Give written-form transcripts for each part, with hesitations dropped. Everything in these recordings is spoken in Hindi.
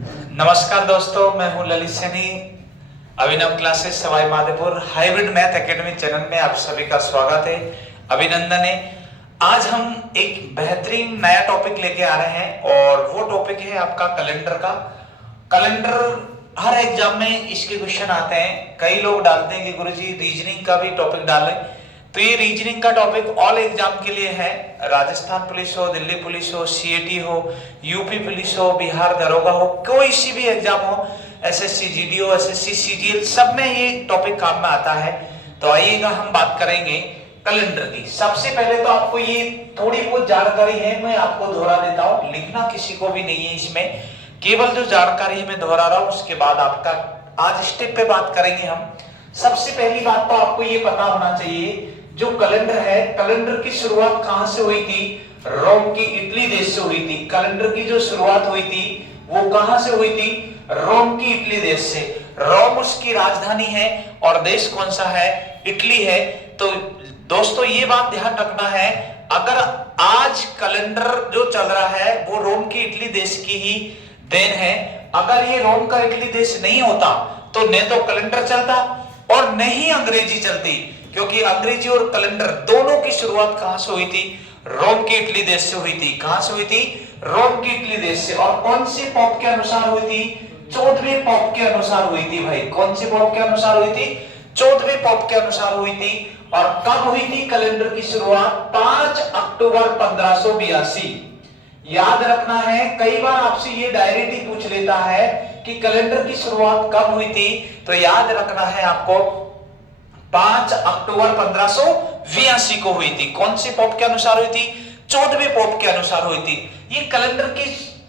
नमस्कार दोस्तों, मैं हूं Lalit Saini. Abhinav classes Sawai Madhopur hybrid math academy channel में आप सभी का स्वागत है, अभिनंदन है। आज हम एक बेहतरीन नया टॉपिक लेके आ रहे हैं और वो टॉपिक है आपका कैलेंडर का। कैलेंडर हर एग्जाम में इसके क्वेश्चन आते हैं। कई लोग डालते हैं कि गुरुजी रीजनिंग का भी टॉपिक डालें, तो ये रीजनिंग का टॉपिक ऑल एग्जाम के लिए है। राजस्थान पुलिस हो, दिल्ली पुलिस हो, सीएटी हो, यूपी पुलिस हो, बिहार दरोगा हो, कोई सी भी एग्जाम हो, एसएससी जीडीओ, एसएससी सीजीएल, सब में ये टॉपिक काम में आता है। तो आइएगा हम बात करेंगे कैलेंडर की। सबसे पहले तो आपको ये थोड़ी बहुत जानकारी है, मैं आपको दोहरा देता हूँ, लिखना किसी को भी नहीं है इसमें, केवल जो जानकारी है मैं दोहरा रहा हूँ। उसके बाद आपका आज स्टेप पे बात करेंगे हम। सबसे पहली बात तो आपको ये पता होना चाहिए, जो कैलेंडर है, कैलेंडर की शुरुआत कहां से हुई थी? रोम की इटली देश से हुई थी। कैलेंडर की जो शुरुआत हुई थी वो कहां से हुई थी? रोम की इटली देश से। रोम उसकी राजधानी है और देश कौन सा है? इटली है। तो दोस्तों ये बात ध्यान रखना है, अगर आज कैलेंडर जो चल रहा है वो रोम की इटली देश की ही देन है। अगर ये रोम का इटली देश नहीं होता तो न तो कैलेंडर चलता और न ही अंग्रेजी चलती, क्योंकि अंग्रेजी और कैलेंडर दोनों की शुरुआत कहां से हुई थी? रोम की इटली देश से हुई थी। कहां से हुई थी? रोम की इटली देश से। और कौन से पोप के अनुसार हुई थी? 14वें पोप के अनुसार हुई थी भाई। कौन से पोप के अनुसार हुई थी? 14वें पोप के अनुसार हुई थी। और कब हुई थी कैलेंडर की शुरुआत? 5 अक्टूबर 1582। याद रखना है, कई बार आपसे ये डायरेक्ट ही पूछ लेता है कि कैलेंडर की शुरुआत कब हुई थी, तो याद रखना है आपको 5 अक्टूबर 1582 को हुई थी। कौन से पोप के अनुसार हुई थी? 14वें पोप के अनुसार हुई थी। ये कैलेंडर की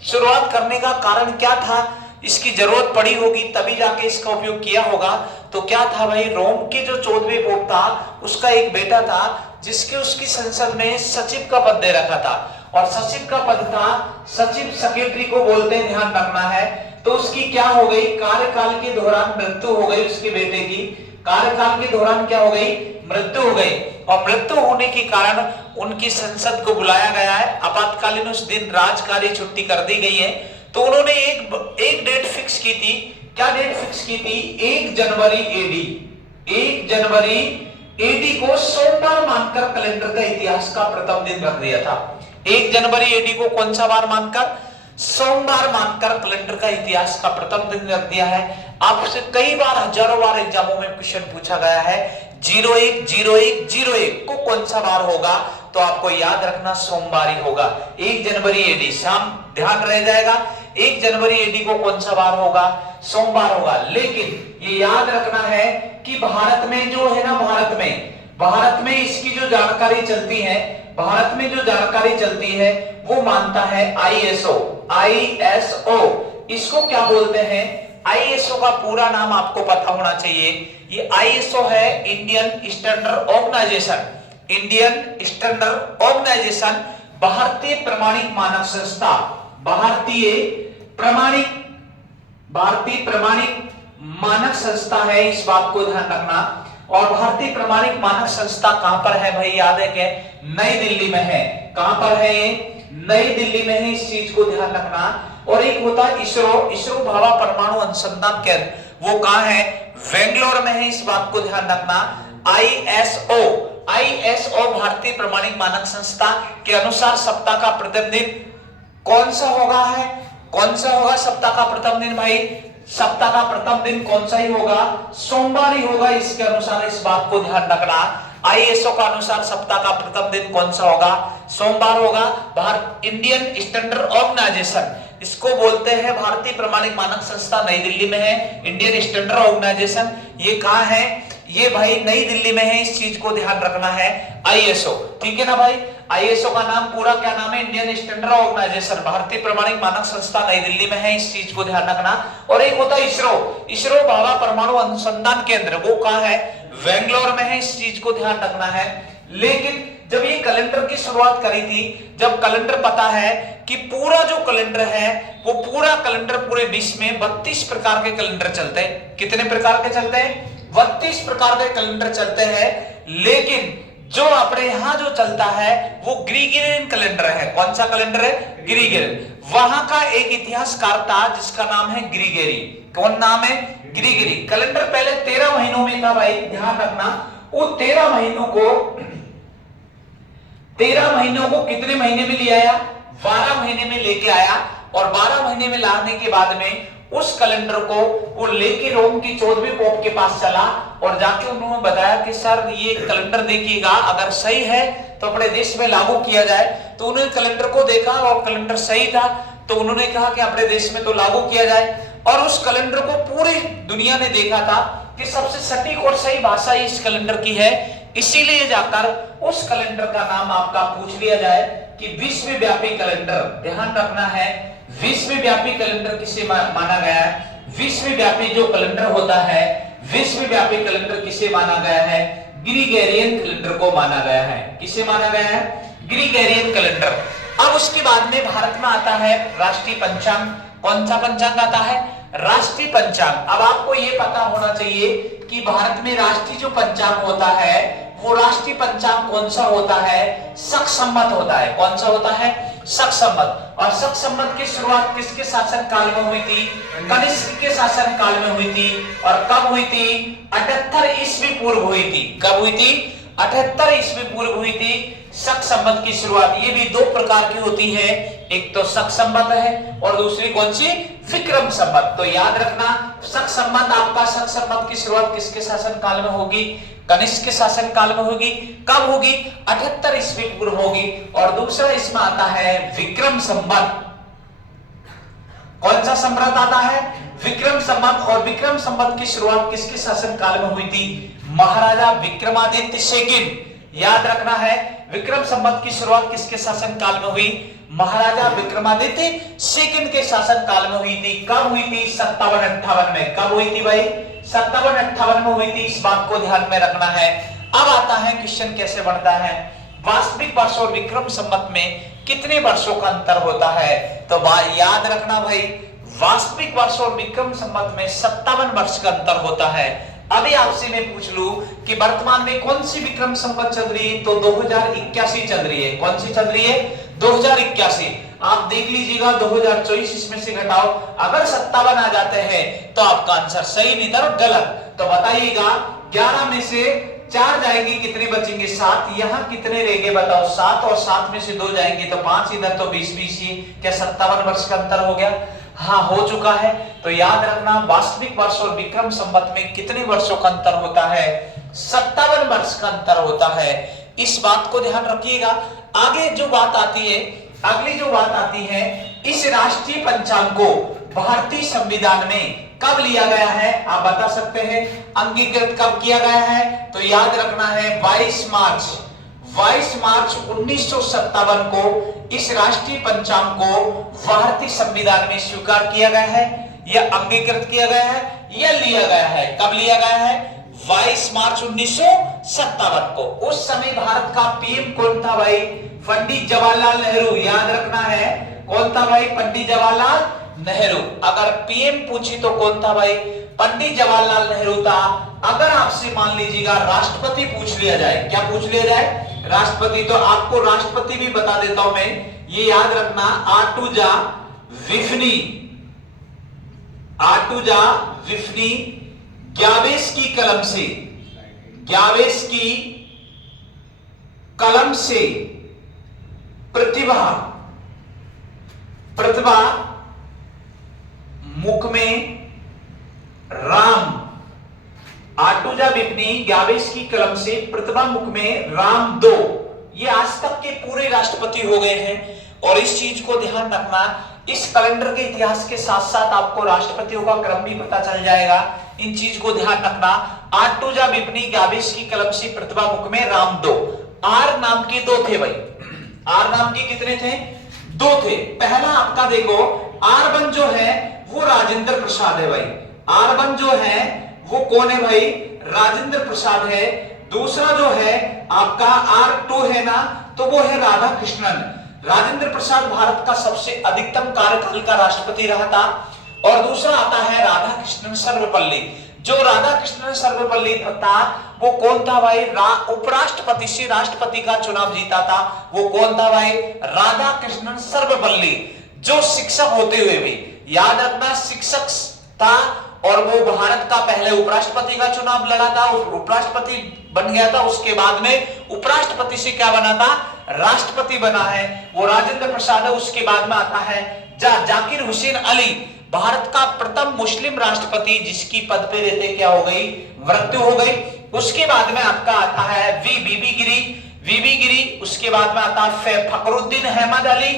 शुरुआत करने का कारण क्या था? इसकी जरूरत पड़ी होगी तभी जाके इसका उपयोग किया होगा। तो क्या था भाई? रोम के जो 14वें पोप था उसका एक बेटा था जिसके उसकी संसद में सचिव का पद दे रखा था, और सचिव का पद था, सचिव सेक्रेटरी को बोलते हैं, ध्यान रखना है। तो उसकी क्या हो गई? कार्यकाल के दौरान मृत्यु हो गई उसके बेटे की। कार्यकाल के दौरान क्या हो गई? मृत्यु हो गई। और मृत्यु होने के कारण उनकी संसद को बुलाया गया है। आपातकालीन उस दिन राजकारी छुट्टी कर दी गई है। तो उन्होंने एक डेट फिक्स की थी। क्या डेट फिक्स की थी? 1 जनवरी एडी। 1 जनवरी एडी को सोमवार मानकर कैलेंडर का इतिहास का प्रथम दिन रख दिया था। 1 जनवरी एडी को कौन सा वार मानकर? सोमवार मानकर कैलेंडर का इतिहास का प्रथम दिन रख दिया है। आपसे कई बार, हजारों बार एग्जामों में क्वेश्चन पूछा गया है 010101 को कौन सा वार होगा, तो आपको याद रखना सोमवार ही होगा। 1 जनवरी एडी शाम ध्यान रह जाएगा। 1 जनवरी एडी को कौन सा वार होगा? सोमवार होगा। लेकिन ये याद रखना है कि भारत में जो है ना, भारत में इसकी जो जानकारी चलती है, भारत में जो जानकारी चलती है वो मानता है आईएसओ। आईएसओ इसको क्या बोलते हैं? आईएसओ का पूरा नाम आपको पता होना चाहिए। ये आईएसओ है Indian standard organization. Indian standard organization, भारतीय प्रमाणिक मानक संस्था। भारतीय प्रमाणिक मानक संस्था है, इस बात को ध्यान रखना। और भारतीय प्रमाणिक मानक संस्था कहां पर है भाई? याद है क्या? नई दिल्ली में है। कहां पर है ये? नई दिल्ली में है, इस चीज को ध्यान रखना। और एक होता है इसरो भाभा परमाणु अनुसंधान केंद्र, वो कहां है? बेंगलोर में है, इस बात को ध्यान रखना। आईएसओ भारतीय प्रमाणिक मानक संस्था के अनुसार सप्ताह का प्रथम दिन कौन सा होगा है? कौन सा होगा सप्ताह का प्रथम दिन भाई? सप्ताह का प्रथम दिन कौन सा ही होगा? सोमवार ही होगा। इसके अनुसार इस बात को ध्यान रखना। आईएसओ का अनुसार सप्ताह का प्रथम दिन कौन सा होगा? सोमवार होगा। भारत इंडियन स्टैंडर्ड ऑर्गेनाइजेशन, इसको बोलते हैं भारतीय प्रमाणिक मानक संस्था, नई दिल्ली में है। इंडियन स्टैंडर्ड ऑर्गेनाइजेशन ये कहां है? ये भाई नई दिल्ली में है, इस चीज को ध्यान रखना है। आईएसओ, ठीक है ना भाई? आईएसओ का नाम पूरा क्या नाम है? इंडियन स्टैंडर्ड ऑर्गेनाइजेशन, भारतीय प्रमाणिक मानक संस्था, नई दिल्ली में है, इस चीज को ध्यान रखना। और एक होता है इसरो भाभा परमाणु अनुसंधान केंद्र, वो कहां है? बेंगलोर में है, इस चीज को ध्यान रखना है। लेकिन जब ये कैलेंडर की शुरुआत करी थी, जब कैलेंडर पता है कि पूरा जो कैलेंडर है वो पूरा कैलेंडर पूरे विश्व में 32 प्रकार के कैलेंडर चलते हैं। कितने प्रकार के चलते हैं? 32 प्रकार के कैलेंडर चलते हैं। लेकिन जो अपने यहाँ जो चलता है वो ग्रीगोरियन कैलेंडर है। कौन सा कैलेंडर है? ग्रीगोरियन। वहां का एक इतिहासकार था जिसका नाम है ग्रीगरी। कौन नाम है? ग्रीगरी। कैलेंडर पहले 13 महीनों में था भाई, ध्यान रखना। वो 13 महीनों को कितने महीने में ले आया? 12 महीने में लेके आया। और 12 महीने में लाने के बाद में उस कैलेंडर को वो लेके रोम की 14वें पोप के पास चला और जाके उन्होंने बताया कि सर ये कैलेंडर देखिएगा, अगर सही है तो अपने देश में लागू किया जाए। तो उन्होंने कैलेंडर को देखा और कैलेंडर सही था, तो उन्होंने कहा कि अपने देश में तो लागू किया जाए। और उस कैलेंडर को पूरी दुनिया ने देखा था कि सबसे सटीक और सही भाषा इस कैलेंडर की है, इसीलिए जाकर उस कैलेंडर का नाम आपका पूछ लिया जाए कि विश्वव्यापी कैलेंडर। ध्यान रखना है, विश्वव्यापी कैलेंडर किसे माना गया है? विश्वव्यापी जो कैलेंडर होता है, विश्वव्यापी कैलेंडर किसे माना गया है? ग्रीगोरियन कैलेंडर को माना गया है। किसे माना गया है? ग्रीगोरियन कैलेंडर। अब उसके बाद में भारत में आता है राष्ट्रीय पंचांग। कौन सा पंचांग आता है? राष्ट्रीय पंचांग। अब आपको यह पता होना चाहिए कि भारत में राष्ट्रीय जो पंचांग होता है वो राष्ट्रीय पंचांग कौन सा होता है? शक संवत होता है। कौन सा होता है? शक संवत। और शक संवत की शुरुआत किसके शासन काल में हुई थी? कनिष्क के शासन काल में हुई थी। और कब हुई थी? 78 ईस्वी पूर्व हुई थी। कब हुई थी? 78 ईस्वी पूर्व हुई थी शक संवत की शुरुआत। ये भी 2 प्रकार की होती है, एक तो शक संवत है और दूसरी कौन सी? विक्रम संवत। तो याद रखना, शक संवत आपका शक संवत की शुरुआत किसके शासन काल में होगी? कनिष्क के शासन काल में होगी। कब होगी? 78 ईस्वी पूर्व होगी। और दूसरा इसमें आता है विक्रम संवत। कौन सा संवत आता है? विक्रम संवत। और विक्रम संवत की शुरुआत किसके शासन काल में हुई थी? महाराजा विक्रमादित्य सेकंड। याद रखना है, विक्रम संवत की शुरुआत किसके शासन काल में हुई? महाराजा विक्रमादित्य सेकंड के शासन काल में हुई थी। कब हुई थी? 57-58 में। कब हुई थी भाई? 57-58 में हुई थी। इस बात को ध्यान में रखना है। अब आता है क्वेश्चन कैसे बनता है? वास्तविक वर्ष और विक्रम संवत में कितने वर्षों का अंतर होता है? तो याद रखना भाई, वास्तविक वर्ष और विक्रम संवत में 57 वर्ष का अंतर होता है। अभी आपसे मैं पूछ लूं कि वर्तमान में कौन सी विक्रम संवत चल रही है? तो 2081 चल रही है। कौन सी चल रही है? 2081। आप देख लीजिएगा 2024 इसमें से घटाओ, अगर 57 आ जाते हैं तो आपका आंसर सही, नहीं तो गलत। तो बताइएगा 11 में से 4 जाएंगे, कितने बचेंगे? 7। यहाँ कितने रह गए बताओ? 7। और 7 में से 2 जाएंगे तो 5, इधर तो 20-20 ही। क्या 57 वर्ष का अंतर हो गया? हाँ, हो चुका है। तो याद रखना, वास्तविक वर्ष और विक्रम संवत में कितने वर्षों का अंतर होता है? 57 वर्ष का अंतर होता है। इस बात को ध्यान रखिएगा। आगे जो बात आती है, अगली जो बात आती है, इस राष्ट्रीय पंचांग को भारतीय संविधान में कब लिया गया है? आप बता सकते हैं अंगीकृत कब किया गया है? तो याद रखना है 22 मार्च 1957 को इस राष्ट्रीय पंचांग को भारतीय संविधान में स्वीकार किया गया है, या अंगीकृत किया गया है, या लिया गया है। कब लिया गया है? 22 मार्च 1957 को। उस समय भारत का पीएम कौन था भाई? पंडित जवाहरलाल नेहरू। याद रखना है, कौन था भाई? पंडित जवाहरलाल नेहरू। अगर पीएम पूछी तो कौन था भाई? पंडित जवाहरलाल नेहरू था। अगर आपसे मान लीजिएगा राष्ट्रपति पूछ लिया जाए, क्या पूछ लिया जाए? राष्ट्रपति। तो आपको राष्ट्रपति भी बता देता हूं मैं, ये याद रखना, आर्टुजा विफ्नी ग्यावेस की कलम से प्रतिभा मुख में राम। आर्टुजा विफ्नी ग्यावेस की कलम से प्रतिभा मुख में राम 2। ये आज तक के पूरे राष्ट्रपति हो गए हैं। और इस चीज को ध्यान रखना, इस कैलेंडर के इतिहास के साथ साथ आपको राष्ट्रपतियों का क्रम भी पता चल जाएगा। इन चीज को ध्यान रखना। आर्टुजा विफ्नी ग्यावेस की कलम से प्रतिभा मुख में राम 2। आर नाम के 2 थे भाई। आर नाम के कितने थे? 2 थे। पहला आपका देखो, R1 जो है वो राजेंद्र प्रसाद है भाई। R1 जो है वो कौन है भाई? राजेंद्र प्रसाद है। दूसरा जो है आपका R2 है ना, तो वो है राधा कृष्णन। राजेंद्र प्रसाद भारत का सबसे अधिकतम कार्यकाल का राष्ट्रपति रहा था। और दूसरा आता है राधा कृष्णन सर्वपल्ली। जो राधा कृष्णन सर्वपल्ली था वो कौन था भाई? उपराष्ट्रपति से राष्ट्रपति का चुनाव जीता था वो कौन था भाई? राधा कृष्णन सर्वपल्ली। जो शिक्षक होते हुए भी, याद रखना, शिक्षक था और वो भारत का पहले उपराष्ट्रपति का चुनाव लड़ा था, उपराष्ट्रपति बन गया था, उसके बाद में उपराष्ट्रपति से क्या बना था? राष्ट्रपति बना है, वो राजेंद्र प्रसाद है। उसके बाद में आता है जाकिर हुसैन अली, भारत का प्रथम मुस्लिम राष्ट्रपति जिसकी पद पे रहते क्या हो गई? मृत्यु हो गई। उसके बाद में आपका आता है बीबी गिरी। उसके बाद में आता है फखरुद्दीन अहमद अली।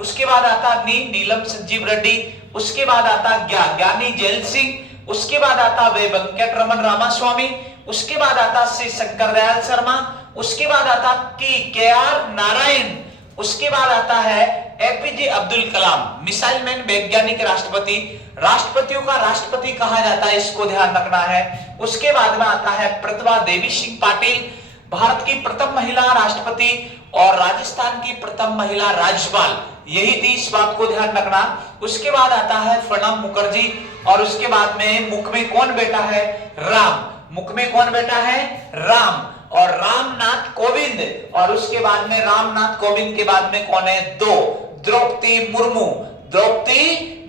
उसके बाद आता नीलम संजीव रेड्डी। उसके बाद आता ज्ञानी जैल सिंह। उसके बाद आता वे वेंकट रमन रामास्वामी। उसके बाद आता श्री शंकर दयाल शर्मा। उसके बाद आता के.आर. नारायण। उसके बाद आता है APJ Abdul Kalam, missile man, वैज्ञानिक, राष्ट्रपति। राष्ट्रपतियों का राष्ट्रपति कहा जाता है, इसको ध्यान रखना है। उसके बाद में आता है प्रतिभा देवी सिंह पाटिल, भारत की प्रथम महिला राष्ट्रपति और राजस्थान की प्रथम महिला राज्यपाल, यही थी, इस बात को ध्यान रखना। उसके बाद आता है प्रणब मुखर्जी और उसके बाद में मुख में कौन बैठा है? राम। मुख में कौन बैठा है? राम और रामनाथ कोविंद। और उसके बाद में रामनाथ कोविंद के बाद में कौन है? दो, द्रौपदी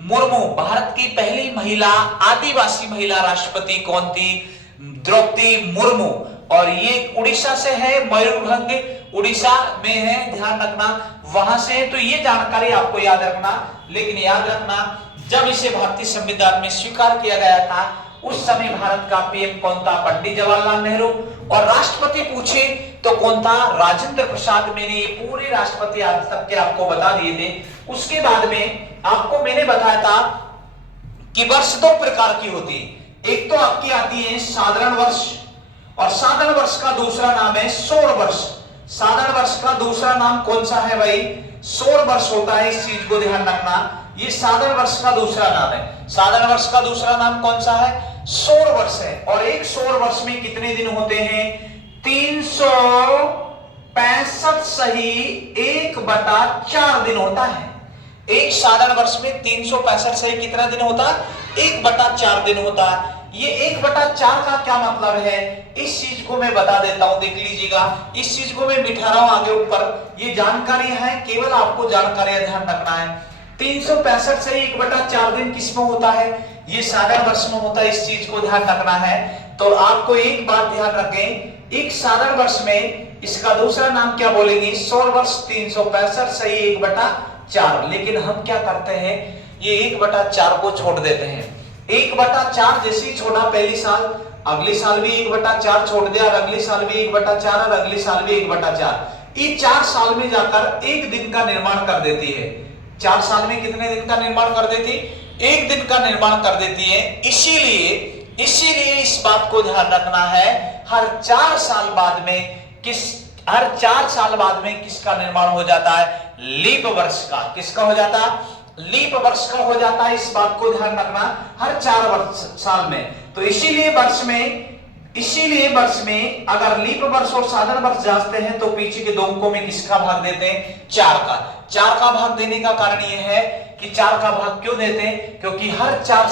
मुर्मू, भारत की पहली महिला आदिवासी महिला राष्ट्रपति कौन थी? द्रौपदी मुर्मू। और ये उड़ीसा से है, मयूरभंज उड़ीसा में है, ध्यान रखना, वहां से है। तो ये जानकारी आपको याद रखना। लेकिन याद रखना, जब इसे भारतीय संविधान में स्वीकार किया गया था उस समय भारत का पीएम कौन था? पंडित जवाहरलाल नेहरू। और राष्ट्रपति पूछे तो कौन था? राजेंद्र प्रसाद। मैंने ये पूरे राष्ट्रपति आज तक के आपको बता दिए थे। उसके बाद में आपको मैंने बताया था कि वर्ष दो प्रकार की होती है। एक तो आपकी आती है साधारण वर्ष, और साधारण वर्ष का दूसरा नाम है सौर वर्ष। साधारण वर्ष का दूसरा नाम कौन सा है भाई? सौर वर्ष होता है, इस चीज को ध्यान रखना। ये साधारण वर्ष का दूसरा नाम है। साधारण वर्ष का दूसरा नाम कौन सा है? सौर वर्ष है। और एक सौर वर्ष में कितने दिन होते हैं? 365 सही 1/4 दिन होता है। एक साधारण वर्ष में 365 सही कितना दिन होता है? 1/4 दिन होता है। ये 1/4 का क्या मतलब है, इस चीज को मैं बता देता हूं, देख लीजिएगा। इस चीज को मैं बिठा रहा हूं आगे ऊपर, ये जानकारी है, केवल आपको जानकारी ध्यान रखना है। 365 से 1/4 दिन किसमें होता है? ये साधारण वर्ष में होता है, इस चीज को ध्यान रखना है। तो आपको एक बात ध्यान रखें, एक साधारण वर्ष में इसका दूसरा नाम क्या बोलेंगे? सौर वर्ष। 365 से 1/4। लेकिन हम क्या करते हैं, ये 1/4 को छोड़ देते हैं। 1/4 जैसे ही छोड़ा पहली साल, अगली साल भी 1/4 छोड़ दिया, और अगली साल भी 1/4, और अगली साल भी 1/4। ये 4 साल में जाकर एक दिन का निर्माण कर देती है। 4 साल में कितने दिन का निर्माण कर देती? एक दिन का निर्माण कर देती है। इसीलिए इस बात को ध्यान रखना है, हर 4 साल बाद में किसका निर्माण हो जाता है? लीप वर्ष का। किसका हो जाता है? लीप वर्ष का हो जाता है। इस बात को ध्यान रखना, हर 4 साल में। तो इसीलिए वर्ष में अगर लीप वर्ष और साधारण वर्ष जांचते हैं तो पीछे के 2 अंकों में किसका भाग देते हैं? 4 का। 4 का भाग देने का कारण यह है कि 4 का भाग क्यों देते हैं? क्योंकि हर 4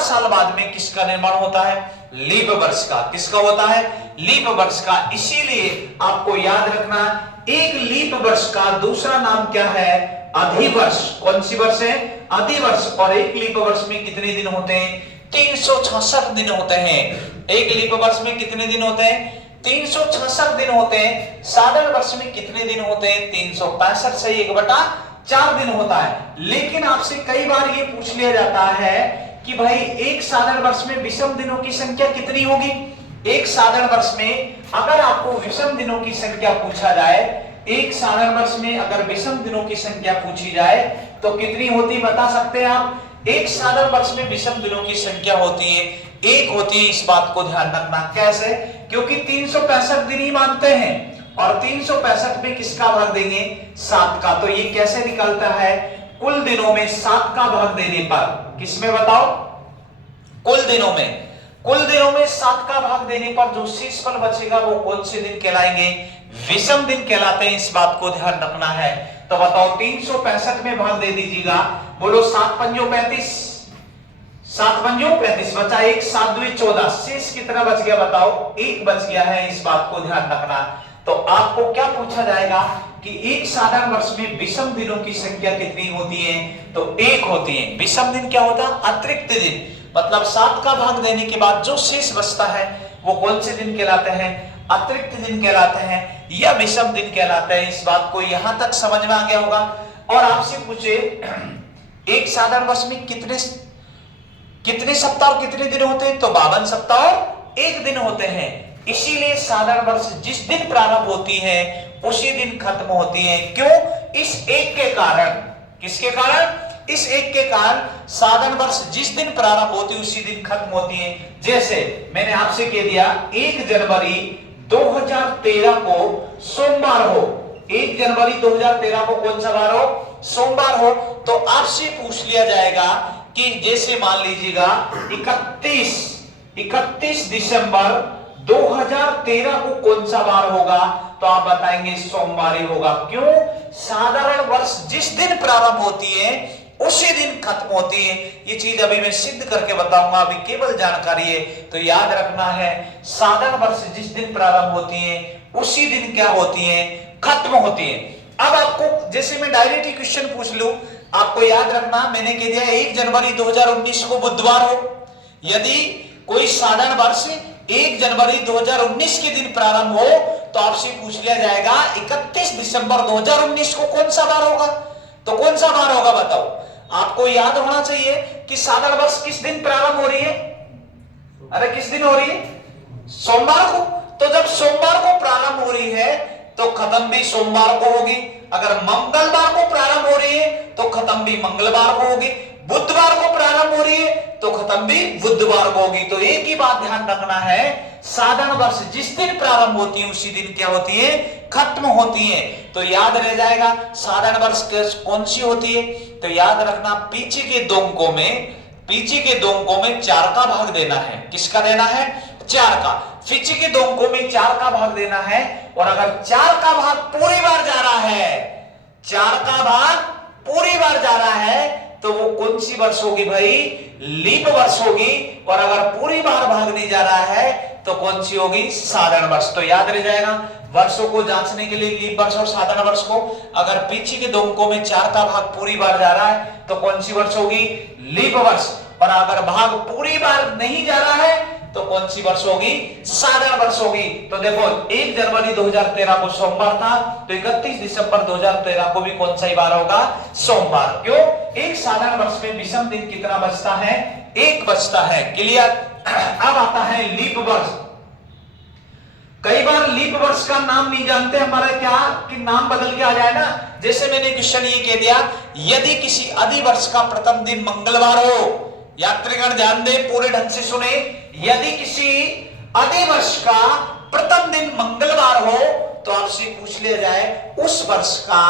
साल बाद में किसका निर्माण होता है? लीप वर्ष का। किसका होता है? लीप वर्ष का। इसीलिए आपको याद रखना, एक लीप वर्ष का दूसरा नाम क्या है? अधिवर्ष। कौन सी वर्ष है? अधिवर्ष। और एक लीप वर्ष में कितने दिन होते हैं? 366 दिन होते हैं। एक लीप वर्ष में कितने दिन होते हैं? 366 दिन होते हैं। साधारण वर्ष में कितने दिन होते हैं? 365 से 1/4 दिन होता है। लेकिन आपसे कई बार ये पूछ लिया जाता है कि भाई एक साधारण वर्ष में विषम दिनों की संख्या कितनी होगी? एक साधारण वर्ष में अगर आपको विषम दिनों की संख्या पूछा जाए, एक साधारण वर्ष में अगर विषम दिनों की संख्या पूछी जाए तो कितनी होती, बता सकते हैं आप? एक साधारण वर्ष में विषम दिनों की संख्या होती है, 1 होती है। इस बात को ध्यान रखना। कैसे? क्योंकि 365 दिन ही मानते हैं, और 365 में किसका भाग देंगे? 7 का। तो ये कैसे निकलता है? कुल दिनों में 7 का भाग देने पर, किसमें बताओ? कुल दिनों में 7 का भाग देने पर जो शेषफल बचेगा वो कौन से दिन कहलाएंगे? विषम दिन कहलाते हैं। इस बात को ध्यान रखना है। तो बताओ 365 में भाग दे दीजिएगा। बोलो 7 पंजों 35, 7 पंजों 35 बचा 1, 7 दूनी 14, शेष कितना बच गया बताओ? 1 बच गया है। इस बात को ध्यान रखना। तो आपको क्या पूछा जाएगा कि एक साधारण वर्ष में विषम दिनों की संख्या कितनी होती है? तो 1 होती है। विषम दिन क्या होता है? अतिरिक्त दिन, मतलब 7 का भाग देने के बाद जो शेष बचता है वो कौन से दिन कहलाते हैं? अतिरिक्त दिन कहलाते हैं या विषम दिन कहलाते हैं। इस बात को यहां तक समझ में आ गया होगा। और आपसे पूछे एक साधारण वर्ष में कितने सप्ताह और कितने दिन होते हैं? तो 52 सप्ताह और 1 दिन होते हैं। इसीलिए साधारण वर्ष जिस दिन प्रारंभ होती है उसी दिन खत्म होती है। क्यों? इस एक के कारण। किसके कारण? इस एक के कारण साधारण वर्ष जिस दिन प्रारंभ होती है उसी दिन खत्म होती है। जैसे मैंने आपसे कह दिया 1 जनवरी 2013 को सोमवार हो, 1 जनवरी 2013 को कौन सा वार हो? सोमवार हो। तो आपसे पूछ लिया जाएगा कि जैसे मान लीजिएगा 31 दिसंबर 2013 को कौन सा वार होगा? तो आप बताएंगे सोमवार ही होगा। क्यों? साधारण वर्ष जिस दिन प्रारंभ होती है उसी दिन खत्म होती है। ये चीज अभी मैं सिद्ध करके बताऊंगा, अभी केवल जानकारी है। तो याद रखना है, साधारण वर्ष जिस दिन प्रारंभ होती है उसी दिन क्या होती है? खत्म होती है। अब आपको जैसे मैं डायरेक्ट क्वेश्चन पूछ लूं, आपको याद रखना, मैंने कह दिया 1 जनवरी 2019 को बुधवार हो। यदि कोई साधारण वर्ष 1 जनवरी 2019 के दिन प्रारंभ हो तो आपसे पूछ लिया जाएगा 31 दिसंबर 2019 को कौन सा वार होगा? तो कौन सा वार होगा बताओ? आपको याद होना चाहिए कि साधारण वर्ष किस दिन प्रारंभ हो रही है? अरे किस दिन हो रही है? सोमवार को। तो जब सोमवार को प्रारंभ हो रही है तो खत्म भी सोमवार को होगी। अगर मंगलवार को प्रारंभ हो रही है तो खत्म भी मंगलवार को होगी। बुधवार को प्रारंभ हो रही है तो खत्म भी बुधवार को होगी। तो एक ही बात ध्यान रखना है, साधारण वर्ष जिस दिन प्रारंभ होती है उसी दिन क्या होती है? खत्म होती है। तो याद रह जाएगा साधारण वर्ष कौन सी होती है? तो याद रखना, पीछे के दो अंकों में 4 का भाग देना है। किसका देना है? 4 का। पीछे के दो अंकों में 4 का भाग देना है। और अगर 4 का भाग पूरी बार जा रहा है, 4 का भाग पूरी बार जा रहा है तो वो कौन सी वर्ष होगी भाई? लीप वर्ष होगी। और अगर पूरी बार भाग नहीं जा रहा है तो कौन सी होगी? साधारण वर्ष। तो याद रह जाएगा, वर्षों को जांचने के लिए लीप वर्ष और साधारण वर्ष को, अगर पीछे के दो अंकों में 4 का भाग पूरी बार जा रहा है तो कौन सी वर्ष होगी? लीप वर्ष। और अगर भाग पूरी बार नहीं जा रहा है तो कौन सी वर्ष होगी? साधारण वर्ष होगी। तो देखो 1 जनवरी 2013 को सोमवार था, तो 31 दिसंबर 2013 को भी कौन सा ही बार होगा? सोमवार। क्यों? एक साधारण वर्ष में विषम दिन कितना बचता है? 1 बचता है। क्लियर? अब आता है लीप वर्ष। कई बार लीप वर्ष का नाम नहीं जानते हमारा, क्या कि नाम बदल के आ जाए ना। जैसे मैंने क्वेश्चन ये कह दिया, यदि किसी अधिवर्ष का प्रथम दिन मंगलवार हो, यात्रीगण ध्यान दे, पूरे ढंग से सुने, यदि किसी अधिवर्ष का प्रथम दिन मंगलवार हो तो आपसे पूछ लिया जाए उस वर्ष का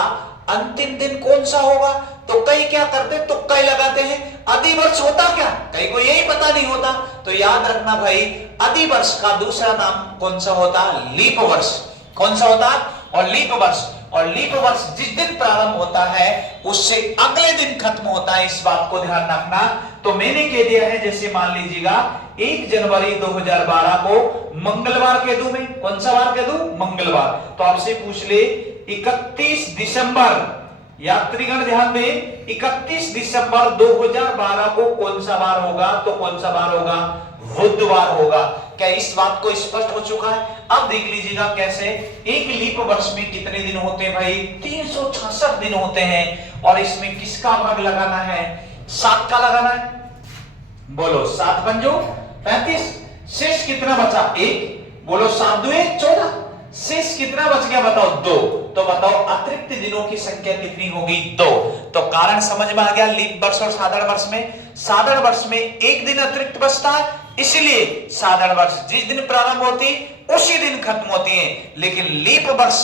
अंतिम दिन कौन सा होगा? तो कई क्या करते? तुक्का ही लगाते हैं। अधिवर्ष होता क्या? कई को यही पता नहीं होता। तो याद रखना भाई, अधिवर्ष का दूसरा नाम कौन सा होता? लीप वर्ष। कौन सा होता? और लीप वर्ष। और लीप वर्ष जिस दिन प्रारंभ होता है उससे अगले दिन खत्म होता है। इस बात को ध्यान रखना। तो मैंने कह दिया है, जैसे मान लीजिएगा 1 जनवरी 2012 को मंगलवार कह दूं मैं। कौन सा वार कह दूं? मंगलवार। तो आपसे पूछ ले 31 दिसंबर, यात्रीगण ध्यान दें, 31 दिसंबर 2012 को कौन सा वार होगा? तो कौन सा वार होगा? बुधवार होगा। क्या इस बात को स्पष्ट हो चुका है? अब देख लीजिएगा कैसे। एक लीप वर्ष में कितने दिन होते हैं भाई? 366 दिन होते हैं। और इसमें किसका भाग लगाना है? 7 का लगाना है। बोलो 7 पंजो 35, शेष कितना बचा? 1। बोलो 7 दुए 14, शेष कितना बच गया बताओ? 2। तो बताओ अतिरिक्त दिनों की संख्या कितनी होगी? 2। तो कारण समझ में आ गया लीप वर्ष और साधारण वर्ष में। साधारण वर्ष में 1 दिन अतिरिक्त बचता है, इसलिए साधारण वर्ष जिस दिन प्रारंभ होती उसी दिन खत्म होती है। लेकिन लीप वर्ष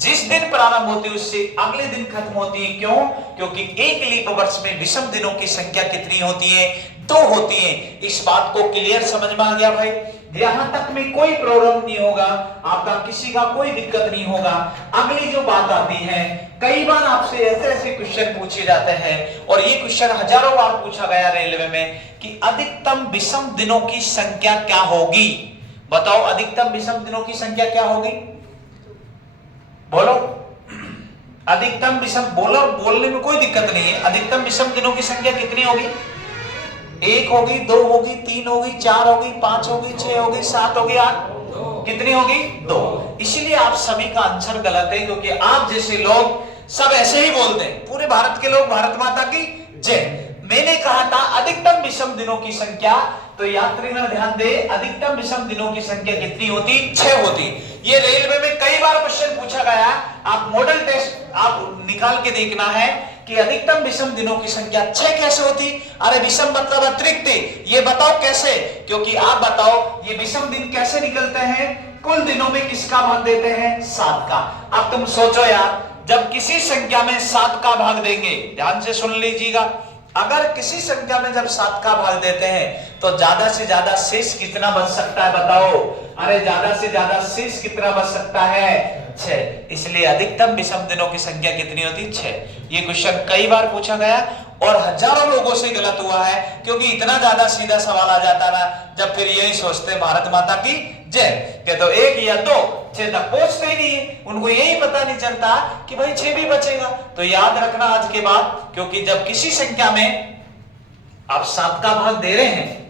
जिस दिन प्रारंभ होती है उससे अगले दिन खत्म होती है। क्यों? क्योंकि एक लीप वर्ष में विषम दिनों की संख्या कितनी होती है? 2 होती है। इस बात को क्लियर समझ में आ गया भाई? यहां तक में कोई प्रॉब्लम नहीं होगा, आपका किसी का कोई दिक्कत नहीं होगा। अगली जो बात आती है, कई बार आपसे ऐसे ऐसे क्वेश्चन पूछे जाते हैं और ये क्वेश्चन हजारों बार पूछा गया रेलवे में कि अधिकतम विषम दिनों की संख्या क्या होगी। बताओ अधिकतम विषम दिनों की संख्या क्या होगी, बोलो। अधिकतम विषम, बोलो, बोलने में कोई दिक्कत नहीं है। अधिकतम विषम दिनों की संख्या कितनी होगी? 1 होगी, 2 होगी, 3 होगी, 4 होगी, 5 होगी, 6 होगी, 7 होगी, 8, कितनी होगी? 2। इसलिए आप सभी का आंसर गलत है, क्योंकि आप जैसे लोग सब ऐसे ही बोलते हैं। पूरे भारत के लोग भारत माता की जय। मैंने कहा था अधिकतम विषम दिनों की संख्या, तो यात्री ने ध्यान दे, अधिकतम विषम दिनों की संख्या कितनी होती? 6 होती। ये रेलवे में कई बार क्वेश्चन पूछा गया, आप मॉडल टेस्ट आप निकाल के देखना है कि अधिकतम विषम दिनों की संख्या 6 कैसे होती। अरे विषम मतलब अतिरिक्त, ये बताओ कैसे, क्योंकि आप बताओ ये विषम दिन कैसे निकलते हैं? कुल दिनों में किसका भाग देते हैं? 7 का। अब तुम सोचो यार, जब किसी संख्या में 7 का भाग देंगे, ध्यान से सुन लीजिएगा, अगर किसी संख्या में जब 7 का भाग देते हैं तो ज्यादा से ज्यादा शेष कितना बच सकता है? बताओ। अरे ज्यादा से ज्यादा शेष कितना बच सकता है? 6। इसलिए अधिकतम विषम दिनों की संख्या कितनी होती? 6। ये क्वेश्चन कई बार पूछा गया और हजारों लोगों से गलत हुआ है, क्योंकि इतना ज्यादा सीधा सवाल आ जाता ना, जब फिर यही सोचते भारत माता की जय के तो 1 या 2, 6 तक पहुंचते ही नहीं है। उनको यही पता नहीं चलता कि भाई 6 भी बचेगा। तो याद रखना आज के बाद, क्योंकि जब किसी संख्या में आप 7 का भाग दे रहे हैं,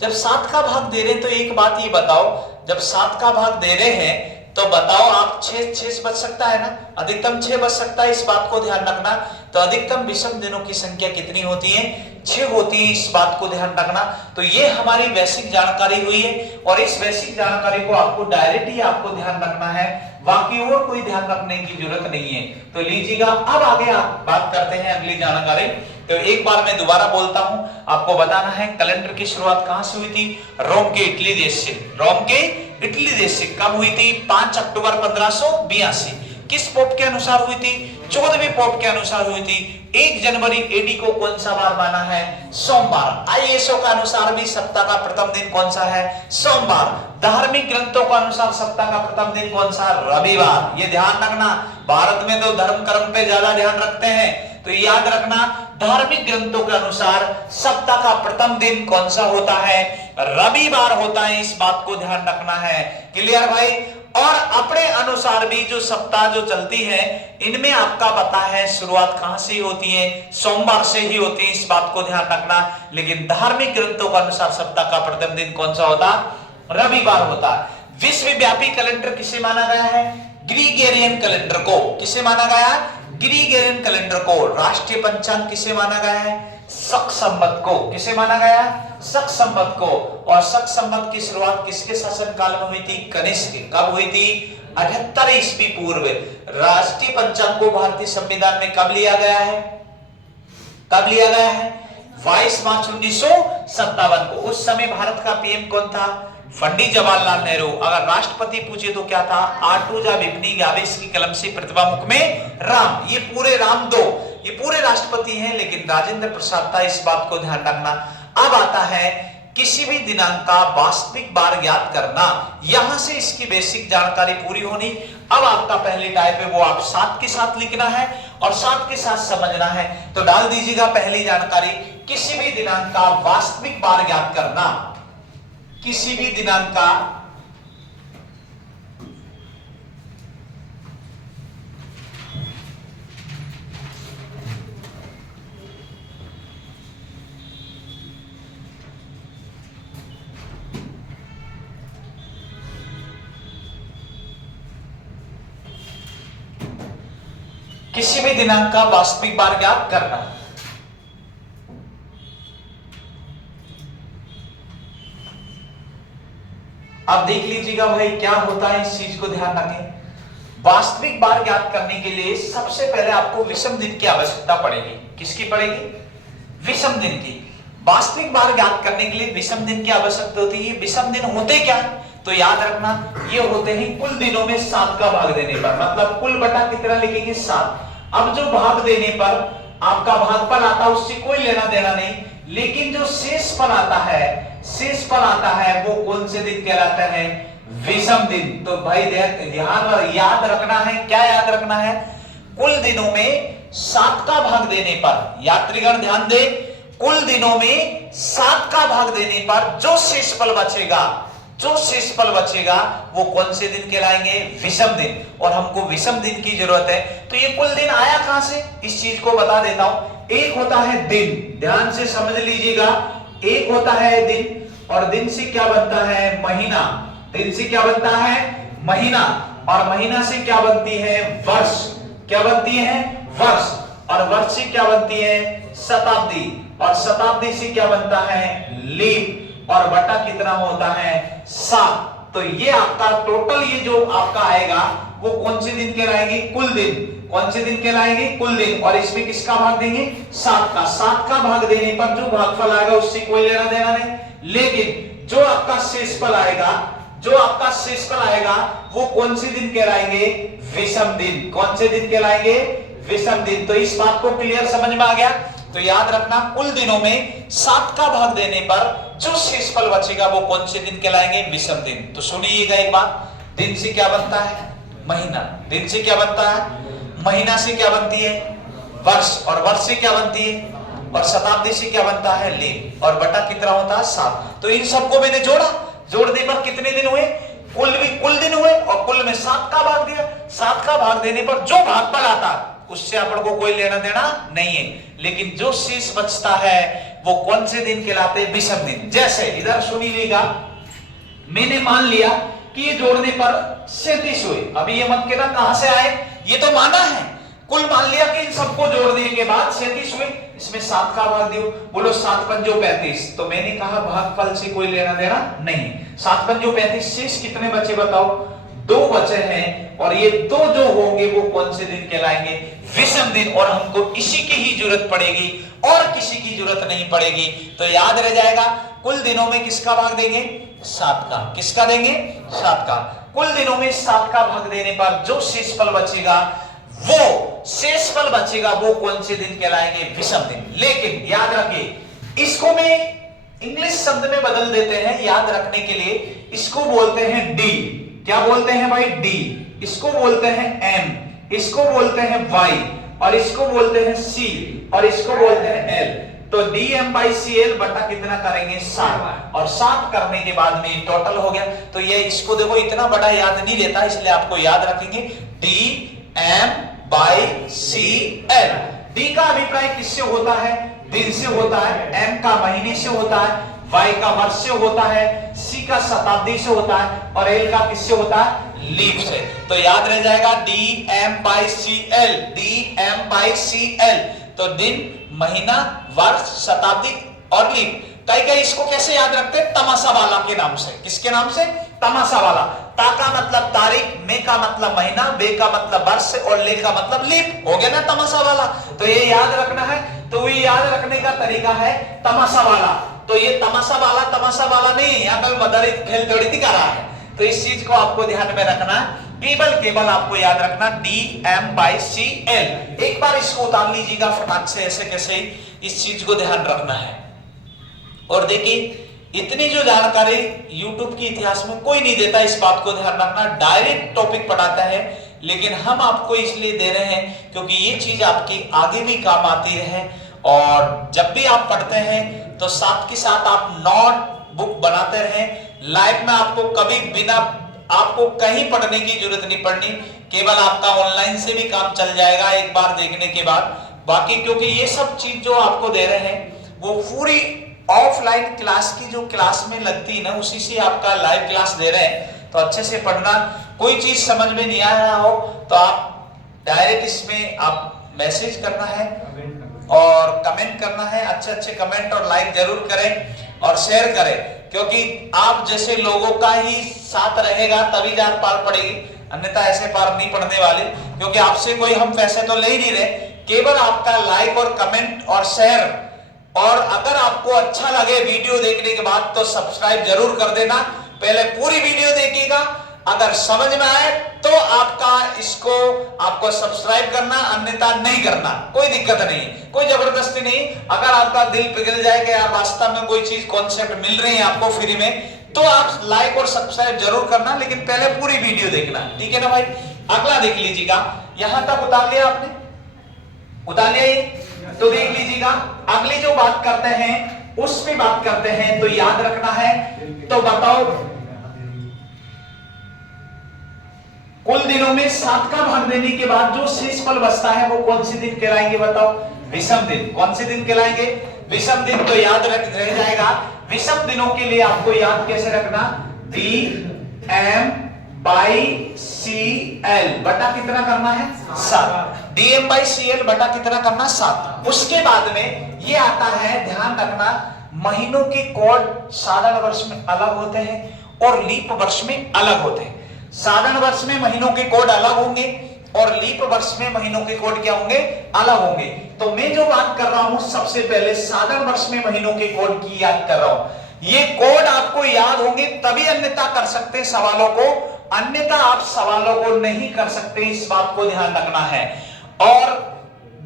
जब 7 का भाग दे रहे हैं, तो एक बात ये बताओ, जब 7 का भाग दे रहे हैं तो बताओ आप 6 बच सकता है ना, अधिकतम 6 बच सकता है, इस बात को ध्यान रखना। तो अधिकतम विषम दिनों की संख्या कितनी होती है? 6 होती है, इस बात को ध्यान रखना। तो ये हमारी बेसिक जानकारी हुई है, और इस बेसिक जानकारी को आपको डायरेक्ट ही आपको ध्यान रखना है, बाकी और कोई ध्यान रखने की जरूरत नहीं है। तो लीजिएगा, अब आगे आप बात करते हैं अगली जानकारी। तो एक बार मैं दोबारा बोलता हूं, आपको बताना है कैलेंडर की शुरुआत कहां से हुई थी? रोम के इटली देश से। रोम के इटली देश से कब हुई थी? 5 अक्टूबर 1582। किस पोप के अनुसार हुई थी? 14वें पोप के अनुसार हुई थी। 1 जनवरी एडी को कौन सा वार माना है? सोमवार। आईएसओ के अनुसार भी सप्ताह का प्रथम दिन कौन सा है? सोमवार। धार्मिक ग्रंथों के अनुसार सप्ताह का प्रथम दिन कौन सा? रविवार। ये ध्यान रखना, भारत में तो धर्म कर्म पे ज्यादा ध्यान रखते हैं, तो याद रखना धार्मिक ग्रंथों के अनुसार सप्ताह का प्रथम दिन कौन सा होता है? रविवार होता है, इस बात को ध्यान रखना है। क्लियर भाई? और अपने अनुसार भी जो सप्ताह जो चलती है, इनमें आपका पता है शुरुआत कहां से होती है? सोमवार से ही होती है, इस बात को ध्यान रखना। लेकिन धार्मिक ग्रंथों के अनुसार सप्ताह का प्रथम दिन कौन सा होता? रविवार होता। विश्वव्यापी कैलेंडर किसे माना गया है? ग्रीगोरियन कैलेंडर को। किसे माना गया? ग्रीगोरियन कैलेंडर को। राष्ट्रीय पंचांग किसे माना गया है? शक संवत को। किसे माना गया? शक संवत को। और शक संवत की शुरुआत किसके शासनकाल में हुई थी? कनिष्क। कब हुई थी? 78 ईस्वी पूर्व। राष्ट्रीय पंचांग को भारतीय संविधान में कब लिया गया है? कब लिया गया है? 22 मार्च 1957 को। उस समय भारत का पीएम कौन था? पंडित जवाहरलाल नेहरू। अगर राष्ट्रपति पूछे तो क्या था? आटूजा बिपनी गाविस की कलम से प्रतिभा मुख में राम। ये पूरे राम दो, ये पूरे राष्ट्रपति हैं, लेकिन राजेंद्र प्रसाद था, इस बात को ध्यान रखना। अब आता है किसी भी दिनांक का वास्तविक बार ज्ञात करना। यहां से इसकी बेसिक जानकारी पूरी होनी। अब आपका पहली टाइप है वो आप 7 के साथ लिखना है और 7 के साथ समझना है। तो डाल दीजिएगा पहली जानकारी, किसी भी दिनांक का वास्तविक बार ज्ञात करना। किसी भी दिनांक का किसी भी दिनांक का वास्तविक बार ज्ञात करना। अब देख लीजिएगा भाई क्या होता है, इस चीज को ध्यान रखें। वास्तविक बार ज्ञात करने के लिए सबसे पहले आपको विषम दिन की आवश्यकता पड़ेगी। किसकी पड़ेगी? विषम दिन की। वास्तविक बार ज्ञात करने के लिए विषम दिन की आवश्यकता होती है। विषम दिन होते क्या? तो याद रखना, ये होते हैं कुल दिनों में 7 का भाग देने पर, मतलब कुल बटा कितना लिखेंगे? 7। अब जो भाग देने पर आपका भागफल आता है उससे कोई लेना देना नहीं, लेकिन जो शेषफल आता है, शेषफल आता है वो कौन से दिन कहलाता है? विषम दिन। तो भाई ध्यान याद रखना है, क्या याद रखना है? कुल दिनों में 7 का भाग देने पर, यात्रीगण ध्यान दे, कुल दिनों में 7 का भाग देने पर जो शेषफल बचेगा, जो शेषफल बचेगा वो कौन से दिन कहलाएंगे? विषम दिन। और हमको विषम दिन की जरूरत है, तो ये कुल दिन आया कहां से, इस चीज को बता देता हूं। एक होता है दिन, ध्यान से समझ लीजिएगा, एक होता है दिन, और दिन से क्या बनता है? महीना। दिन से क्या बनता है? महीना। और महीना से क्या बनती है? वर्ष। क्या बनती है? वर्ष। और वर्ष से क्या बनती है? शताब्दी। और शताब्दी से क्या बनता है? लीप। और बटा कितना होता है? 7। तो ये आपका टोटल, ये जो आपका आएगा वो कौन से दिन कहलाएंगे? कुल दिन। कौन से दिन कहलाएंगे? कुल दिन। और इसमें किसका भाग देंगे? 7 का। 7 का भाग देने पर जो भागफल आएगा उससे कोई लेना देना नहीं, लेकिन जो आपका शेषफल आएगा, जो आपका शेषफल आएगा वो कौन से दिन कहलाएंगे? विषम दिन। कौन से दिन कहलाएंगे? विषम दिन। तो इस बात को क्लियर समझ में आ गया? तो याद रखना, कुल दिनों में 7 का भाग देने पर जो शेषफल बचेगा वो कौन से दिन कहलाएंगे? विषम दिन। तो सुनिएगा एक बात, दिन से क्या बनता है? महीना। दिन से क्या बनता है? महीना से क्या बनती है? वर्ष। और वर्ष से क्या बनती है? और शताब्दी से क्या बनता है? लीप। और बटा कितना होता है? 7। तो इन सबको मैंने जोड़ा, जोड़ने पर कितने दिन हुए? कुल दिन हुए, और कुल में 7 का भाग दिया। 7 का भाग देने पर जो भागफल आता उससे अपन को कोई लेना देना नहीं है, लेकिन जो शेष बचता है वो कौन से दिन कहलाते हैं? विषम दिन। जैसे इधर सुनिएगा, मैंने मान लिया कि ये जोड़ने पर 37 हुए। अभी ये मत कहना कहां से आए, ये तो माना है, कुल मान लिया कि इन सबको जोड़ने के बाद 37 हुए, इसमें 7 का भाग दियो। बोलो 7 पंजो 35। तो मैंने कहा भागफल से कोई लेना देना नहीं। 7 पंजो 35, शेष कितने बचे बताओ? 2 बचे हैं, और ये 2 जो होंगे वो कौन से दिन कहलाएंगे? विषम दिन। और हमको इसी की ही जरूरत पड़ेगी और किसी की जरूरत नहीं पड़ेगी। तो याद रह जाएगा, कुल दिनों में किसका भाग देंगे? 7 का। किसका देंगे? 7 का। कुल दिनों में 7 का भाग देने पर जो शेषफल बचेगा, वो शेषफल बचेगा वो कौन से दिन कहलाएंगे? विषम दिन। लेकिन याद रखिए, इसको मैं इंग्लिश शब्द में बदल देते हैं याद रखने के लिए। इसको बोलते हैं डी। क्या बोलते हैं भाई? डी। इसको बोलते हैं एम, इसको बोलते हैं वाई, और इसको बोलते हैं सी, और इसको बोलते हैं एल। तो D M by C L बटा कितना करेंगे? 7। और 7 करने के बाद में टोटल हो गया। तो ये इसको देखो, इतना बड़ा याद नहीं रहता, इसलिए आपको याद रखेंगे D M by C L. D का अभिप्राय किससे होता है? दिन से होता है, एम का महीने से होता है, वाई का वर्ष से होता है, सी का शताब्दी से होता है, और एल का किससे होता है? लीप से। तो याद रह जाएगा D M by C L, D M by C L. तो दिन, महीना, वर्ष, शताब्दी और लीप। कई कई इसको कैसे याद रखते हैं? तमाशा वाला के नाम से। किसके नाम से? तमाशा वाला। ता का मतलब तारीख, मे का मतलब महीना, बे का मतलब वर्ष, और ले का मतलब लीप। हो गया ना तमाशा वाला? तो ये याद रखना है। तो ये याद रखने का तरीका है तमाशा वाला। तो ये तमाशा वाला नहीं, यहाँ पे मदरित खेल थोड़ी दिखा रहा है। तो इस चीज को आपको ध्यान में रखना है। केवल आपको याद रखना D M by C L. एक बार इसको उतार लीजिएगा फटाक से, ऐसे कैसे, इस चीज को ध्यान रखना है। और देखिए, इतनी जो जानकारी YouTube के इतिहास में कोई नहीं देता, इस बात को ध्यान रखना। डायरेक्ट टॉपिक पढ़ाता है, लेकिन हम आपको इसलिए दे रहे हैं क्योंकि ये चीज आपकी आगे भी काम आती रहे। और जब भी आप पढ़ते हैं तो साथ के साथ आप नोट बुक बनाते रहें। लाइफ में आपको कभी बिना आपको कहीं पढ़ने की जरूरत नहीं पड़नी, केवल आपका ऑनलाइन से भी काम चल जाएगा एक बार देखने के बाद। बाकी क्योंकि ये सब चीज जो आपको दे रहे हैं वो पूरी ऑफलाइन क्लास की जो क्लास में लगती है ना, उसी से आपका लाइव क्लास दे रहे हैं। तो अच्छे से पढ़ना। कोई चीज समझ में नहीं आ रहा हो तो आप डायरेक्ट इसमें आप मैसेज करना है और कमेंट करना है। अच्छे कमेंट और लाइक जरूर करें और शेयर करें, क्योंकि आप जैसे लोगों का ही साथ रहेगा तभी जान पार पड़ेगी, अन्यथा ऐसे पार नहीं पड़ने वाले। क्योंकि आपसे कोई हम पैसे तो ले ही नहीं रहे, केवल आपका लाइक और कमेंट और शेयर। और अगर आपको अच्छा लगे वीडियो देखने के बाद तो सब्सक्राइब जरूर कर देना। पहले पूरी वीडियो देखिएगा, अगर समझ में आए तो आपको सब्सक्राइब करना, अन्यथा नहीं करना, कोई दिक्कत नहीं, कोई जबरदस्ती नहीं। अगर आपका दिल पिघल जाए कि यार वास्तव में कोई चीज कॉन्सेप्ट मिल रही है आपको फ्री में, तो आप लाइक और सब्सक्राइब जरूर करना, लेकिन पहले पूरी वीडियो देखना, ठीक है ना भाई। अगला देख लीजिएगा, यहां तक उतार लिया आपने, उतार लिया ये, तो देख लीजिएगा अगली जो बात करते हैं उस पे बात करते हैं। तो याद रखना है, तो बताओ कुल दिनों में 7 का भाग देने के बाद जो शेषफल बचता है वो कौन से दिन कहलाएंगे बताओ? विषम दिन। कौन से दिन कहलाएंगे? विषम दिन। तो याद रह जाएगा, विषम दिनों के लिए आपको याद कैसे रखना, DM/CL बटा कितना करना है? 7। DM/CL बटा कितना करना? 7। उसके बाद में ये आता है, ध्यान रखना, महीनों के कोड साधारण वर्ष में अलग होते हैं और लीप वर्ष में अलग होते हैं। साधारण वर्ष में महीनों के कोड अलग होंगे और लीप वर्ष में महीनों के कोड क्या होंगे? अलग होंगे। तो मैं जो बात कर रहा हूं सबसे पहले साधारण वर्ष में महीनों के कोड की याद कर रहा हूं। ये कोड आपको याद होंगे तभी अन्यथा कर सकते हैं सवालों को, अन्यथा आप सवालों को नहीं कर सकते, इस बात को ध्यान रखना है। और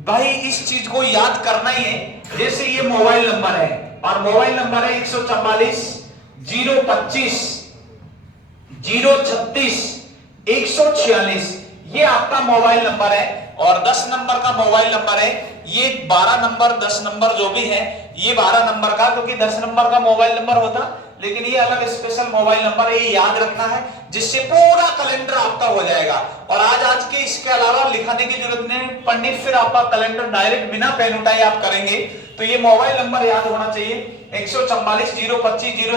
भाई इस चीज को याद करना ही है। जैसे ये मोबाइल नंबर है और मोबाइल नंबर है 144 025 036 146, ये आपका मोबाइल नंबर है। और 10 नंबर का मोबाइल नंबर है, ये 12 नंबर 10 नंबर जो भी है, ये 12 नंबर का, क्योंकि 10 नंबर का मोबाइल नंबर होता, लेकिन ये अलग स्पेशल मोबाइल नंबर है, ये याद रखना है, जिससे पूरा कैलेंडर आपका हो जाएगा। और आज के इसके अलावा लिखाने की जरूरत नहीं पड़नी, फिर आपका कैलेंडर डायरेक्ट बिना पेन उठाए आप करेंगे। तो ये मोबाइल नंबर याद होना चाहिए 144 025